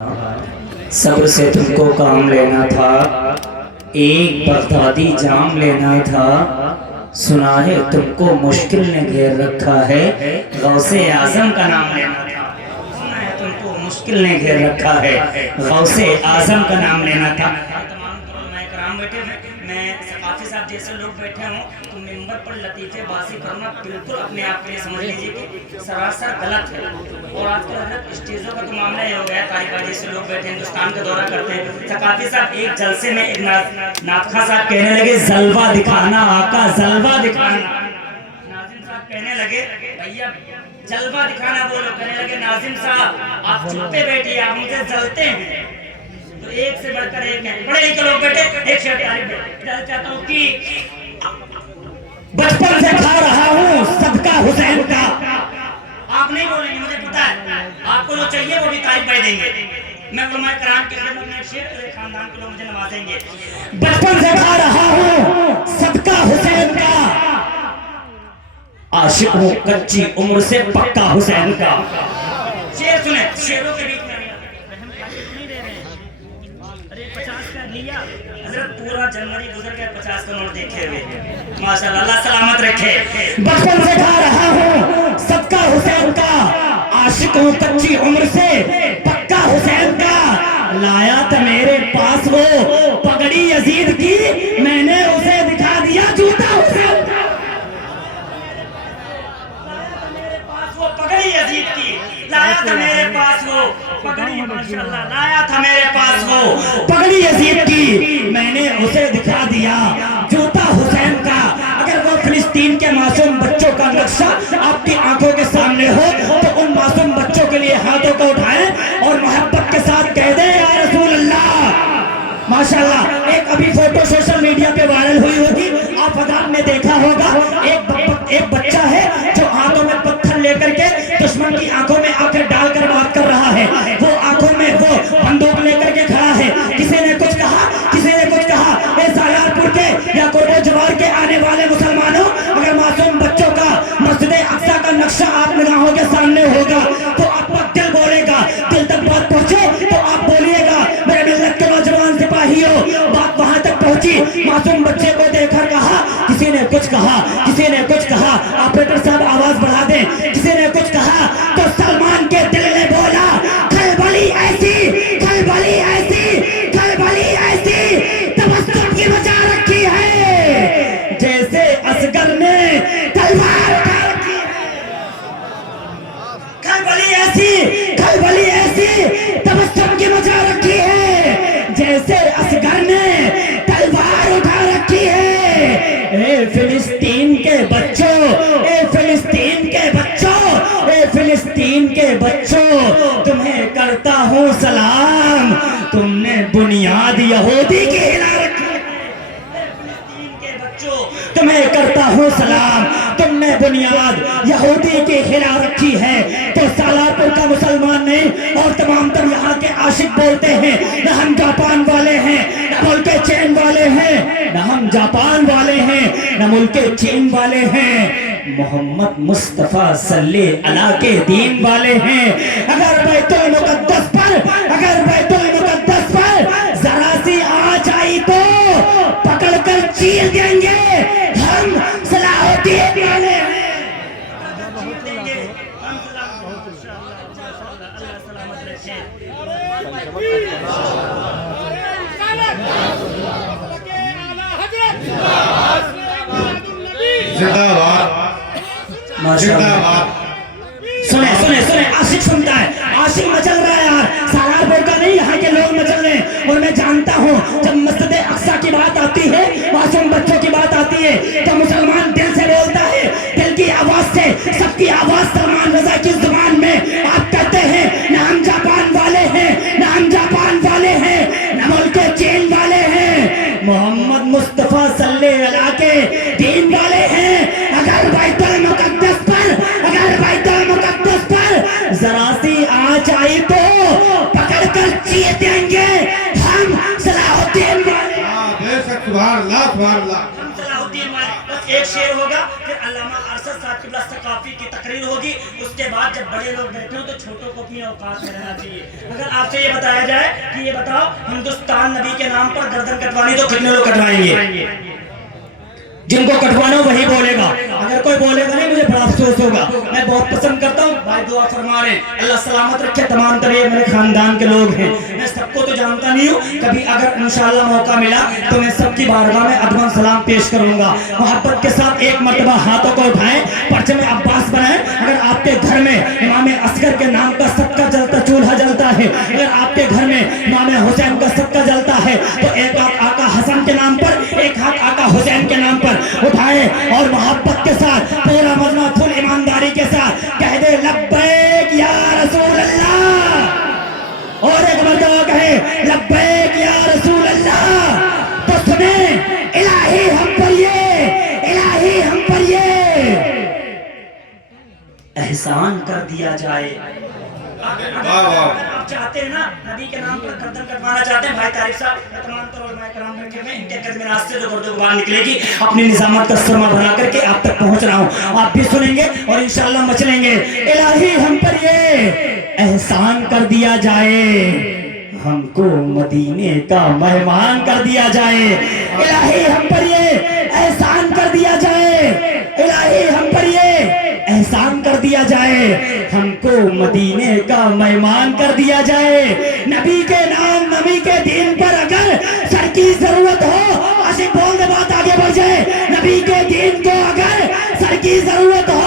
सब्र से तुमको काम लेना था, एक बगदादी जाम लेना था। सुना है तुमको मुश्किल ने घेर रखा है, गौसे आजम का नाम लेना था। सुना है तुमको मुश्किल ने घेर रखा है, गौसे आजम का नाम लेना था। तमाम उलमाए कराम बैठे हैं, मैं सकाफी साहब जैसे लोग बैठे हों तो मिंबर पर लतीफ़े बाजी करना बिल्कुल अपने आप में समझ लीजिए कि सरासर गलत है। और आजकल हजरत स्टेजों का तो मामला ये हो गया, तारीफा जैसे लोग बैठे हिंदुस्तान का दौरा करते हैं। सकाफी साहब एक जलसे में एक नाथखा साहब कहने लगे जलवा दिखाना आका, जलवा दिखाना। नाजिम साहब कहने लगे भैया जलवा दिखाना बोलो, कहने लगे नाजिम साहब आप चुप पे बैठिए, आप मुझे जलते हैं। तो एक से बढ़कर एक है, बड़े लिखे लोग बैठे, एक शेर चाहता हूँ कि बचपन से खा रहा हूँ सदका हुसैन का। आप नहीं बोलेंगे मुझे पता है, आपको जो चाहिए वो भी तारीफ कर देंगे। मैं उलमाए कराम के खिदमत में शेर करे, खानदान के लोग मुझे नवाजेंगे। बचपन से खा रहा हूँ सदका हुसैन का, आशिक हूँ कच्ची उम्र से पक्का हुसैन का। शेर सुने, शेरों के बीच में पूरा जनवरी गुजर गया, 50 का नोट देखे हुए माशाल्लाह, अल्लाह सलामत रखे। बचपन से खा रहा हूँ सदका हुसैन का, आशिक हूँ कच्ची उम्र से पक्का हुसैन का। लाया था मेरे पास वो पगड़ी यजीद की, मैंने उसे दिखा दिया जूता हुसैन का। वो पगड़ी यजीद की लाया था मेरे पास वो पगड़ी, माशाल्लाह लाया था मेरे पास वो पगड़ी यजीद की, मैंने उसे दिखा दिया जूता हुसैन का। अगर वो फिलिस्तीन के मासूम बच्चों का नक्शा आपकी आंखों के सामने हो तो उन मासूम बच्चों के लिए हाथों को उठाएं और मोहब्बत के साथ कह दे या रसूल अल्लाह। माशाल्लाह एक अभी फोटो सोशल मीडिया पे वायरल हुई होगी, आप हज़ार ने देखा होगा। एक बच्चा है जो हाथों में पत्थर लेकर के दुश्मन की आंखों में आकर डालकर बात कर रहा है। वो आंखों में वो बंदूक लेकर के खड़ा है। किसी ने कुछ कहा, किसी ने कुछ कहा, ए सालारपुर के या कोटे जवार के आने वाले मुसलमानों, अगर मासूम बच्चों का मस्जिद अक्सा का नक्शा आप निगाहों के सामने होगा तो आपका दिल बोलेगा, दिल तक बात पहुंचे तो आप बोलिएगा मेरे मिल्लत के नौजवान सिपाहियों, बात वहां तक पहुंची। मासूम बच्चे को देखकर कहा, किसी ने कुछ कहा, किसी ने कुछ कहा, ऑपरेटर साहब आवाज बढ़ा दें, किसी ने कुछ कहा तो सलमान के दिल ने बोला खलबली ऐसी, खलबली ऐसी, खलबली ऐसी तबस्सुम की बचा रखी है, जैसे असगर ने तलवार उठा रखी है। खलबली ऐसी, खलबली ऐसी तबस्सुम की बचा रखी है, जैसे असगर ने तलवार उठा रखी है। ए फिलिस्तीन के बच्चों, ए फिलिस्तीन के बच्चों, ए फिलिस्तीन के बच्चों, तुम्हें करता हूँ सलाम, तुमने बुनियाद यहूदी की हिला रखी है। फिलिस्तीन के बच्चों, तुम्हें करता हूँ सलाम, तुमने बुनियाद यहूदी की हिला रखी है। तो सालारपुर का मुसलमान नहीं और तमाम तर यहाँ के आशिक बोलते हैं न हम जापान वाले हैं, न मुल्क चीन वाले हैं, न हम जापान वाले हैं, न मुल्क चीन वाले हैं, मोहम्मद मुस्तफा सल्ले अला के दीन वाले हैं। अगर बैतुल मुकद्दस पर, अगर बैतुल मुकद्दस पर जरा सी आँच आई तो पकड़कर चीर देंगे, हम सलाहुद्दीन वाले हैं। सुने सुने सुने, आशिक सुनता है, आशिक मचल रहा है यार, सालारपुर का नहीं यहाँ के लोग मचल रहे हैं। और मैं जानता हूँ जब मस्जिद अक्सा की बात आती है, मासूम बच्चों की बात आती है, तो मुसलमान दिल से बोलता है, दिल की आवाज से, सबकी आवाज सलमान रजा की जुबान में आप कहते हैं न हम जापान वाले हैं, न हम जापान वाले हैं, न मुल्क चीन वाले हैं, मोहम्मद मुस्तफा सल्लल्लाहु अलैहि के दीन वाले हैं। अगर बैतुल मुकद्दस पर, अगर बैतुल मुकद्दस पर जरा सी आँच आई तो पकड़कर चीर देंगे, हम सलाहुद्दीन वाले। बेशक सुभान अल्लाह, सुभान अल्लाह। हम सलाहुद्दीन वाले। एक शेर होगा, फिर अल्लामा अरशद साहब की सकाफी की तकरीर होगी। उसके बाद जब बड़े लोग बैठे हो तो छोटों को अपनी औकात में रहना चाहिए। अगर आपसे ये बताया जाए कि ये बताओ हिंदुस्तान नबी के नाम पर गर्दन कटवानी तो कितने लोग कटवाएंगे? जिनको कटवाना वही बोलेगा, अगर कोई बोलेगा नहीं मुझे बड़ा अफसोस होगा। मैं बहुत पसंद करता हूँ भाई, दुआ फरमा रहे हैं अल्लाह सलामत रखे तमाम तरह मेरे खानदान के लोग हैं। मैं सबको तो जानता नहीं हूँ, कभी अगर इंशाल्लाह मौका मिला तो मैं सबकी बारगाह में अदब सलाम पेश करूंगा। मोहब्बत के साथ एक मरतबा हाथों को उठाएं, परचम अब्बास बनाएं। अगर आपके घर में इमाम असगर के नाम का सबका जलता चूल्हा जलता है, अगर आपके घर में इमाम हुसैन का सबका जलता है, तो एक हाथ आका हसन के नाम पर, एक हाथ आका हुसैन के नाम पर उठाए और मोहब्बत के साथ पूरा मजमा फुल ईमानदारी के साथ कह दे लब्बैक या रसूल अल्लाह। और एक मर्तबा कहे लब्बैक या रसूल अल्लाह। तो सुने इलाही हम पर ये, इलाही हम पर ये एहसान कर दिया जाए। अगर आप चाहते हैं ना नबी के नाम पर गर्दन कटवाना चाहते हैं, भाई तारिक साहब तमाम तरह उलमा-ए-कराम बैठे हुए हैं, इनके कदम-ए-रास्त से जो गुर्दे निकलेगी अपनी निजामत का सुरमा बना करके आप तक पहुंच रहा हूं, आप भी सुनेंगे और इंशाल्लाह मचलेंगे। इलाही हम पर ये एहसान कर दिया जाए, हमको मदीने का मेहमान कर दिया जाए। इलाही हम पर ये एहसान कर दिया जाए, इलाही हम पर ये एहसान कर दिया जाए, हमको मदीने का मेहमान कर दिया जाए। नबी के नाम नबी के दीन पर अगर सर की जरूरत हो, आशिक बोल दे बात आगे बढ़ जाए। नबी के दीन को अगर सर की जरूरत हो,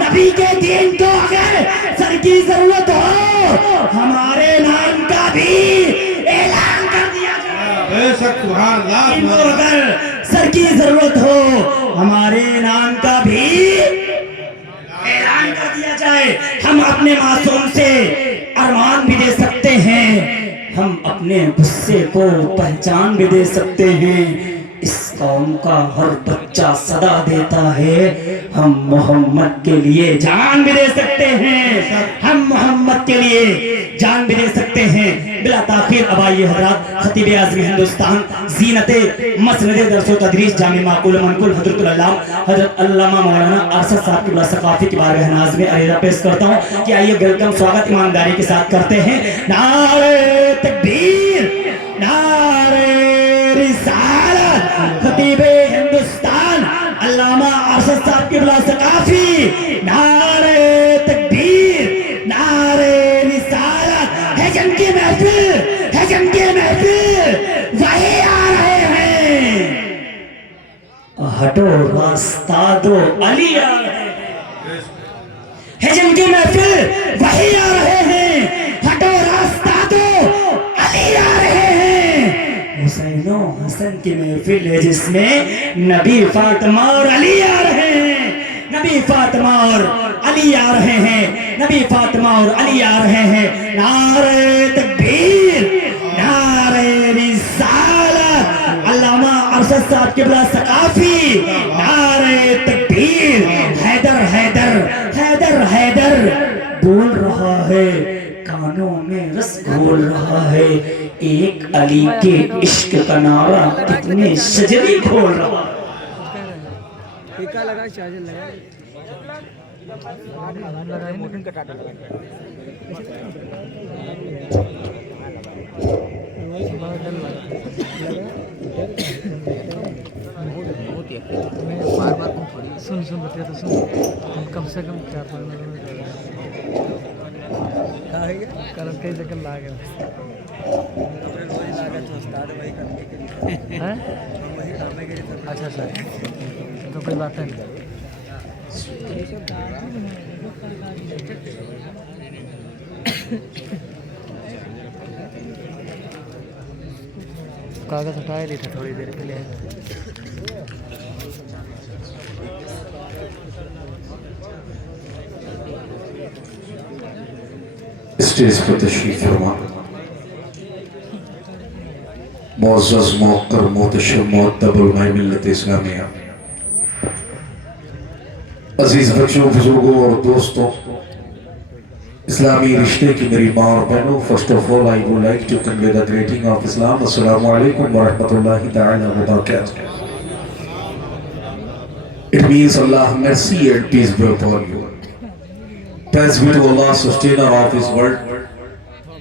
नबी के दीन को अगर सर की जरूरत हो, हमारे नाम का भी ऐलान कर दिया जाए। इनको अगर सर की जरूरत हो, हमारे नाम का भी ऐलान कर दिया जाए। हम अपने मासूम से अरमान भी दे सकते हैं, हम अपने गुस्से को पहचान भी दे सकते हैं। इस कौम का हर बच्चा सदा देता है, हम मोहम्मद के लिए जान भी दे सकते हैं, हम मोहम्मद के लिए जान भी दे सकते हैं। बिला ताखीर अब आइए हज़रात, खतीब आज़म हिंदुस्तान ज़ीनते मसनद दर्स व तदरीस जामे माक़ूल मनक़ूल हज़रत अल्लामा मौलाना अरशद साहब की सकाफ़ी के बारे में नाज़ में अरेरा पेश करता हूँ कि आइए वेलकम स्वागत ईमानदारी के साथ करते हैं। नारे तकबीर, नारे रिसालत, खतीबे हिंदुस्तान अल्लामा अरशद साहब की सकाफ़ी, नारे तकबीर, नारे रिसालत। है जमकी महफिल, है जमकी महफिल, वही आ रहे हैं, हटो रास्ता दो अली आ रहे हैं। है जमकी महफिल, वही आ रहे हैं, हटो रास्ता दो अली आ रहे हैं। हुसैनो हसन की महफिल है जिसमें नबी फातिमा और अली आ रहे हैं, नबी फातिमा और अली आ रहे हैं, नबी फातिमा और अली आ रहे हैं। नारे तकबीर, नारे रिसालत, अल्लामा अरशद साहब की सकाफ़ी, नारे तकबीर। हैदर हैदर हैदर हैदर बोल रहा है, कानों में रस घोल रहा है, एक अली के इश्क का नारा कितने शजरी खोल रहा है। लगा चार्जर लगा बार सुन बतिया तो सुन, हम कम से कम क्या कल कई जगह ला गए हैं। अच्छा सर, तो कोई बात नहीं। कागज हटाया नहीं था थोड़ी देर के लिए। स्टेज पर तशरीफ फरमा मुअज़्ज़ज़ मोहतरम मोहतशम मोअद्दब उलमाए मिल्लत इस्लामिया, अजीज बच्चों, बुजुर्गों और दोस्तों, इस्लामी रिश्ते की मेरी माँ और बहनों, first of all I would like to convey the greeting of Islam. अस्सलामु अलैकुम व रहमतुल्लाहि तआला व बरकातहू। It means Allah mercy and peace be upon you. Thanks be to Allah, sustainer of His word.